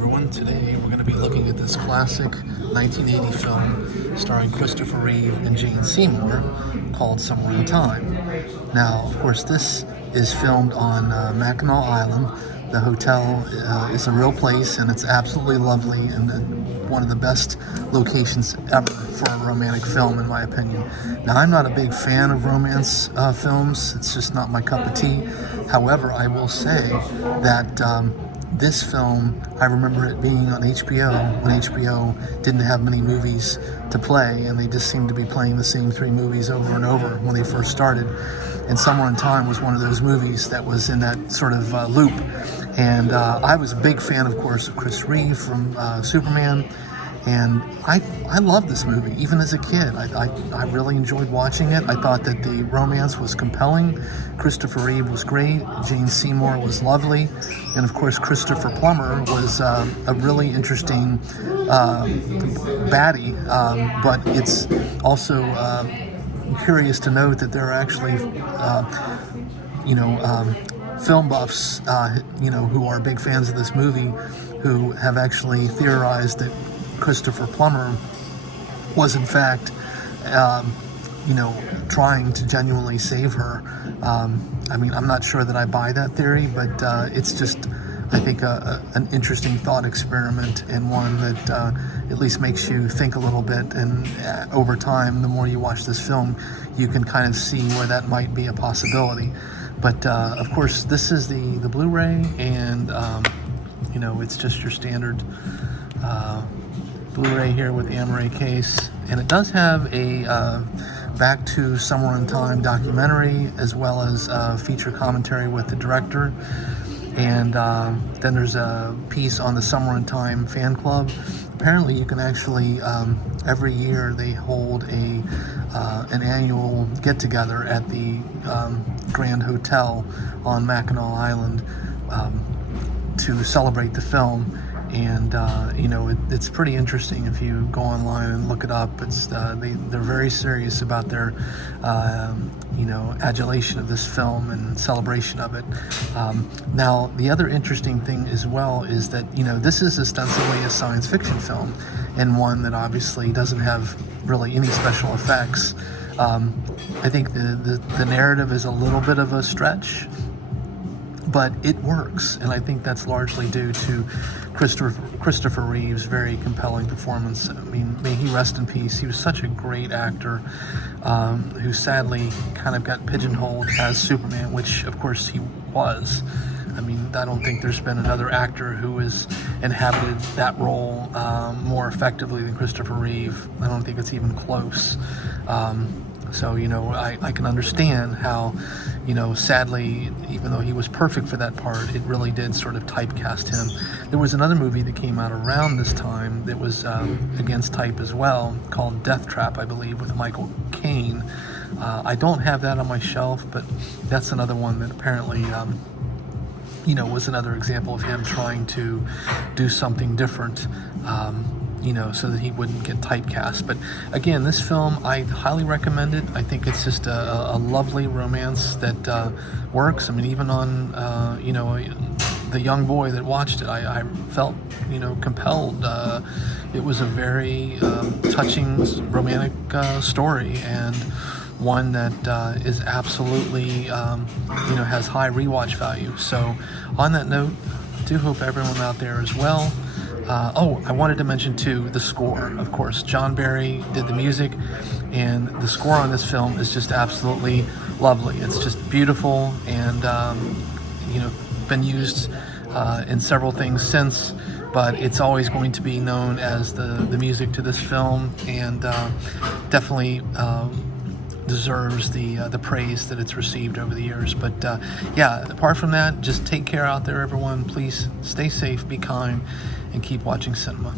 everyone. Today we're going to be looking at this classic 1980 film starring Christopher Reeve and Jane Seymour called Somewhere in Time. Now, of course, this is filmed on Mackinac Island. The hotel is a real place, and it's absolutely lovely and one of the best locations ever for a romantic film, in my opinion. Now, I'm not a big fan of romance films. It's just not my cup of tea. However, I will say that this film, I remember it being on HBO when HBO didn't have many movies to play, and they just seemed to be playing the same three movies over and over when they first started. And Somewhere in Time was one of those movies that was in that sort of loop. And I was a big fan, of course, of Chris Reeve from Superman. And I loved this movie, even as a kid. I really enjoyed watching it. I thought that the romance was compelling. Christopher Reeve was great. Jane Seymour was lovely. And of course, Christopher Plummer was a really interesting baddie. But it's also curious to note that there are actually, film buffs, who are big fans of this movie, who have actually theorized that Christopher Plummer was in fact, trying to genuinely save her. I'm not sure that I buy that theory, but it's just, I think, an interesting thought experiment, and one that at least makes you think a little bit. And over time, the more you watch this film, you can kind of see where that might be a possibility. But of course, this is the Blu-ray, and it's just your standard Blu-ray here with the Amaray case, and it does have a Back to Somewhere in Time documentary, as well as feature commentary with the director. And then there's a piece on the Somewhere in Time fan club. Apparently, you can actually every year they hold an annual get-together at the Grand Hotel on Mackinac Island to celebrate the film. And it's pretty interesting if you go online and look it up. It's they're very serious about their adulation of this film and celebration of it. Now, the other interesting thing as well is that this is ostensibly a science fiction film, and one that obviously doesn't have really any special effects. I think the narrative is a little bit of a stretch, but it works, and I think that's largely due to Christopher Reeve's very compelling performance. I mean, may he rest in peace. He was such a great actor who sadly kind of got pigeonholed as Superman, which of course he was. I mean, I don't think there's been another actor who has inhabited that role more effectively than Christopher Reeve. I don't think it's even close. So, I can understand how, sadly, even though he was perfect for that part, it really did sort of typecast him. There was another movie that came out around this time that was against type as well, called Death Trap, I believe, with Michael Caine. I don't have that on my shelf, but that's another one that apparently, was another example of him trying to do something different. So that he wouldn't get typecast. But again, this film, I highly recommend it. I think it's just a lovely romance that works. I mean, even on, the young boy that watched it, I felt, compelled. It was a very touching, romantic story, and one that is absolutely, has high rewatch value. So on that note, I do hope everyone out there is well. I wanted to mention too the score. Of course, John Barry did the music, and the score on this film is just absolutely lovely. It's just beautiful, and been used in several things since, but it's always going to be known as the music to this film, and definitely deserves the praise that it's received over the years. But apart from that, just take care out there, everyone. Please stay safe, be kind, and keep watching cinema.